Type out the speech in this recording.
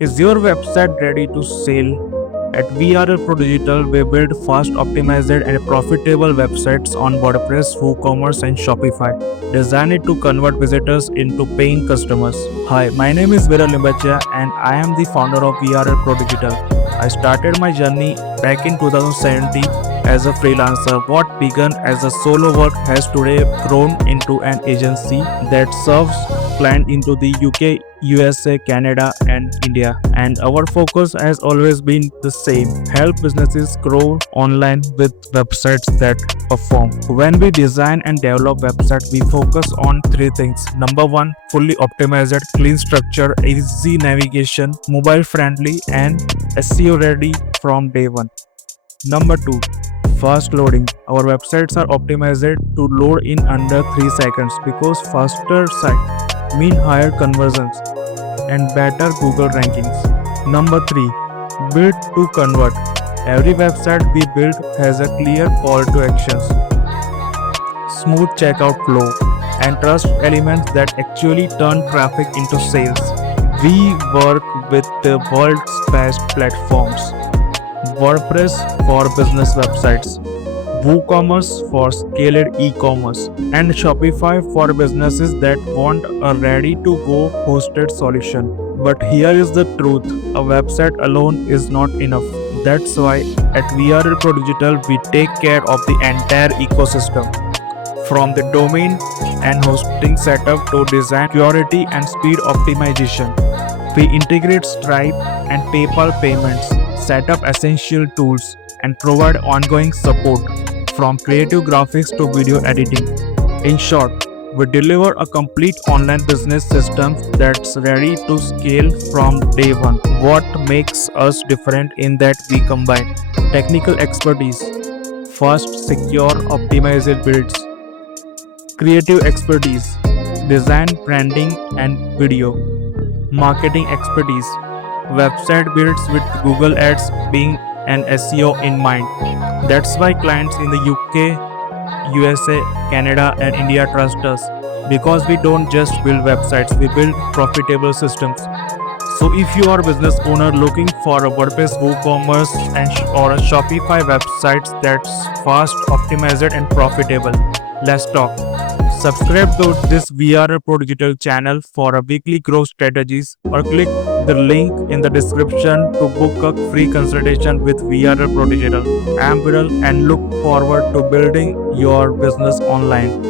Is your website ready to sell? At VRL Pro Digital, we build fast, optimized, and profitable websites on WordPress, WooCommerce, and Shopify, designed to convert visitors into paying customers. Hi, my name is VRL and I am the founder of VRL Pro Digital. I started my journey back in 2017 as a freelancer. What began as a solo work has today grown into an agency that serves clients into the UK, USA, Canada, and India. And our focus has always been the same: help businesses grow online with websites that perform. When we design and develop websites, we focus on three things. Number one, fully optimized, clean structure, easy navigation, mobile friendly, and SEO ready from day one. Number two, fast loading. Our websites are optimized to load in under 3 seconds because faster site mean higher conversions and better Google rankings. Number 3, build to convert. Every website we build has a clear call to actions, smooth checkout flow, and trust elements that actually turn traffic into sales. We work with the world's best platforms: WordPress for business websites, WooCommerce for scaled e-commerce, and Shopify for businesses that want a ready-to-go hosted solution. But here is the truth: a website alone is not enough. That's why at VRL Pro Digital we take care of the entire ecosystem, from the domain and hosting setup to design, security, and speed optimization. We integrate Stripe and PayPal payments, set up essential tools, and provide ongoing support from creative graphics to video editing. In short, we deliver a complete online business system that's ready to scale from day one. What makes us different in that we combine technical expertise, fast, secure, optimized builds, creative expertise, design, branding, and video, marketing expertise, website builds with Google Ads being an SEO in mind. That's why clients in the UK, USA, Canada, and India trust us, because we don't just build websites, we build profitable systems. So if you are a business owner looking for a WordPress, WooCommerce, or a Shopify website that's fast, optimized, and profitable, let's talk. Subscribe to this VRL Pro Digital channel for a weekly growth strategies, or click the link in the description to book a free consultation with VRL Pro Digital. I am Viral and look forward to building your business online.